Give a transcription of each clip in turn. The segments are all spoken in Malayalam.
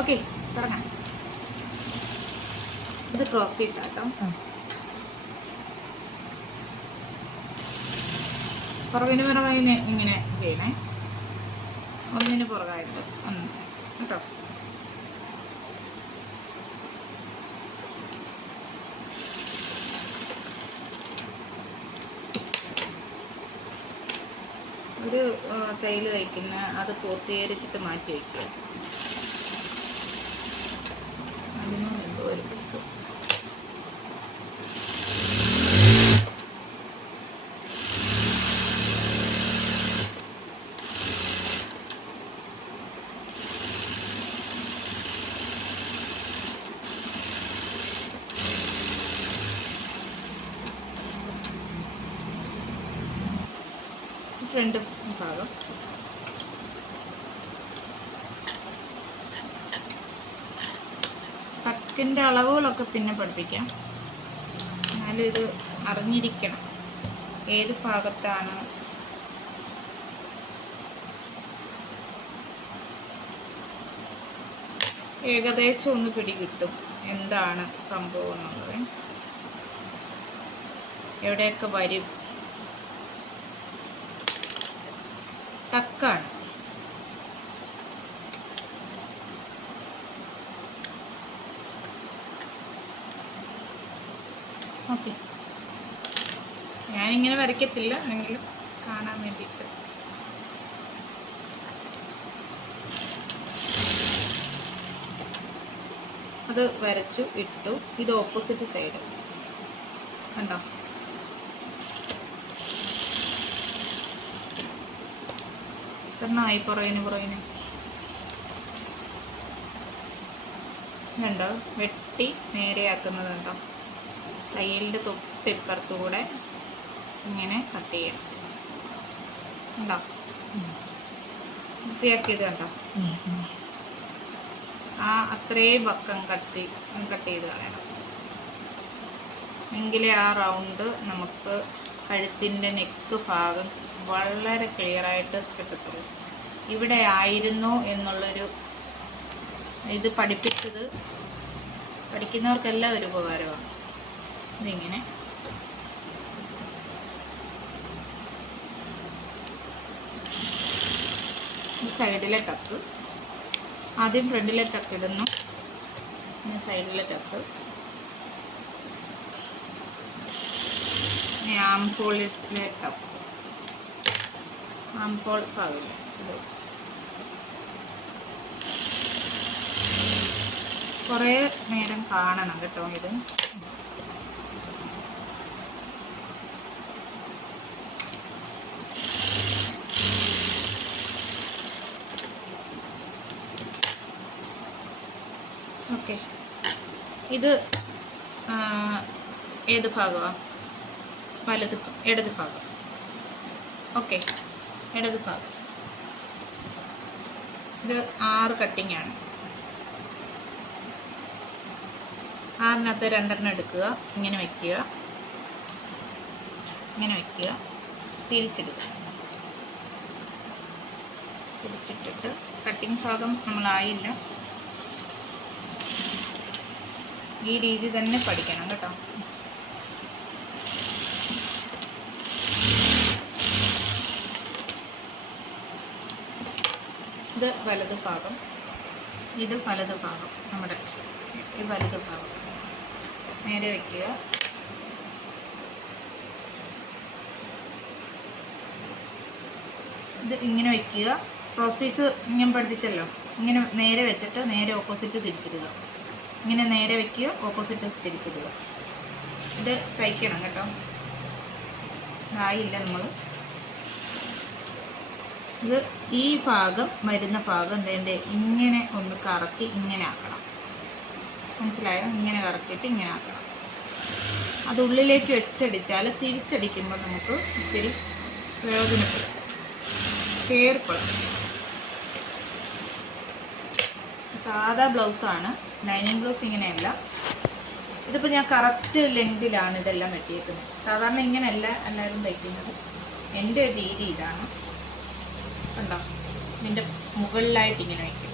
ഓക്കെ, തുടങ്ങാം. ഇത് ക്രോസ് പീസ് ആട്ടോ. പുറകിന് പുറകിന് ഇങ്ങനെ ചെയ്യണേ, ഒന്നിന് പുറകായിട്ട് ഒന്ന് കേട്ടോ. ഒരു തൈൽ തയ്ക്കുന്ന അത് പൂർത്തീകരിച്ചിട്ട് മാറ്റി വയ്ക്കുക. അതിന് എന്തോ ഒരു കിട്ടും. ഫ്രണ്ട് ഭാഗം ടക്കിൻ്റെ അളവുകളൊക്കെ പിന്നെ പഠിപ്പിക്കാം. എന്നാലും ഇത് അറിഞ്ഞിരിക്കണം ഏത് ഭാഗത്താണ് ഏകദേശം ഒന്ന് പിടികിട്ടും എന്താണ് സംഭവം എന്നുള്ളത്, എവിടെയൊക്കെ വരും. ടക്കാണ്. ഓക്കെ, ഞാനിങ്ങനെ വരയ്ക്കത്തില്ല, എങ്കിലും കാണാൻ വേണ്ടിയിട്ട്. അത് വരച്ചു ഇട്ടു. ഇത് ഓപ്പോസിറ്റ് സൈഡ് കണ്ടോ. എത്രണ്ണമായി പുറകിന് കണ്ടോ, വെട്ടി നേരെയാക്കുന്നത് കണ്ടോ. തയ്യലിൻ്റെ തൊട്ടിപ്പുറത്തുകൂടെ ഇങ്ങനെ കട്ട് ചെയ്യണം കണ്ടോ. വൃത്തിയാക്കിയത് കണ്ടോ. ആ അത്രയും പക്കം കട്ട് ചെയ്ത് കളയണം, എങ്കിലേ ആ റൗണ്ട് നമുക്ക് കഴുത്തിൻ്റെ നെക്ക് ഭാഗം വളരെ ക്ലിയറായിട്ട് കിട്ടത്തുള്ളൂ. ഇവിടെ ആയിരുന്നു എന്നുള്ളൊരു ഇത് പഠിപ്പിച്ചത് പഠിക്കുന്നവർക്കെല്ലാം ഒരു ഉപകാരമാണ്. ഇതിങ്ങനെ ഈ സൈഡിലെ ടക്ക് ആദ്യം ഫ്രണ്ടിലെ ടക്ക് ഇടുന്നു, പിന്നെ സൈഡിലെ ടക്ക്, ആംപോളിലെ ടക്ക്, ആംപോൾ ഭാഗം ഇത് കുറേ നേരം കാണണം കേട്ടോ. ഇത് ഓക്കെ. ഇത് ഏത് ഭാഗമാണ്? ഇടത് ഭാഗം. ഓക്കെ, ഇടത് ഭാഗം. ഇത് 6 കട്ടിംഗ് ആണ്. 6-നകത്ത് 2 എടുക്കുക, ഇങ്ങനെ വയ്ക്കുക, ഇങ്ങനെ വയ്ക്കുക, തിരിച്ചിടുക. തിരിച്ചിട്ടിട്ട് കട്ടിംഗ് ഭാഗം നമ്മളായില്ല, ഈ രീതി തന്നെ പഠിക്കണം കേട്ടോ. ഇത് വലത് ഭാഗം, ഇത് വലത് ഭാഗം. നമ്മുടെ ഈ വലത് ഭാഗം നേരെ വയ്ക്കുക. ഇത് ഇങ്ങനെ വയ്ക്കുക. ക്രോസ് പീസ് ഞാൻ പഠിപ്പിച്ചല്ലോ, ഇങ്ങനെ നേരെ വെച്ചിട്ട് നേരെ ഓപ്പോസിറ്റ് തിരിച്ചിടുക. ഇങ്ങനെ നേരെ വയ്ക്കുക, ഓപ്പോസിറ്റ് തിരിച്ചിടുക. ഇത് തയ്ക്കണം കേട്ടോ. ആയില്ല നമ്മൾ. ഇത് ഈ ഭാഗം വരുന്ന ഭാഗം എന്തേണ്ടേ ഇങ്ങനെ ഒന്ന് കറക്കി ഇങ്ങനെ ആക്കണം. മനസ്സിലായോ? ഇങ്ങനെ കറക്കിയിട്ട് ഇങ്ങനെ ആക്കണം. അത് ഉള്ളിലേക്ക് വെച്ചടിച്ചാൽ തിരിച്ചടിക്കുമ്പോൾ നമുക്ക് ഇത്തിരി പ്രയോജനപ്പെടും, കയറിക്കൊള്ളാം. സാധാ ബ്ലൗസാണ്, ലൈനിങ് ബ്ലൗസ് ഇങ്ങനെയല്ല. ഇതിപ്പോൾ ഞാൻ കറക്റ്റ് ലെങ്തിലാണ് ഇതെല്ലാം വെട്ടിയേക്കുന്നത്. സാധാരണ ഇങ്ങനെയല്ല എല്ലാവരും തയ്ക്കുന്നത്. എൻ്റെ രീതി ഇതാണ് കണ്ടോ. ഇതിൻ്റെ മുകളിലായിട്ട് ഇങ്ങനെ വയ്ക്കും.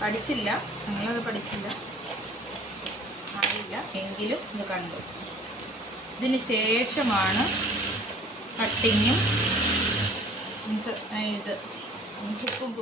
പഠിച്ചില്ല, ഞങ്ങളത് പഠിച്ചില്ല, അറിയില്ല, എങ്കിലും ഇത് കണ്ടു. ഇതിന് ശേഷമാണ് കട്ടിങ്ങും ഇത് കുക്കും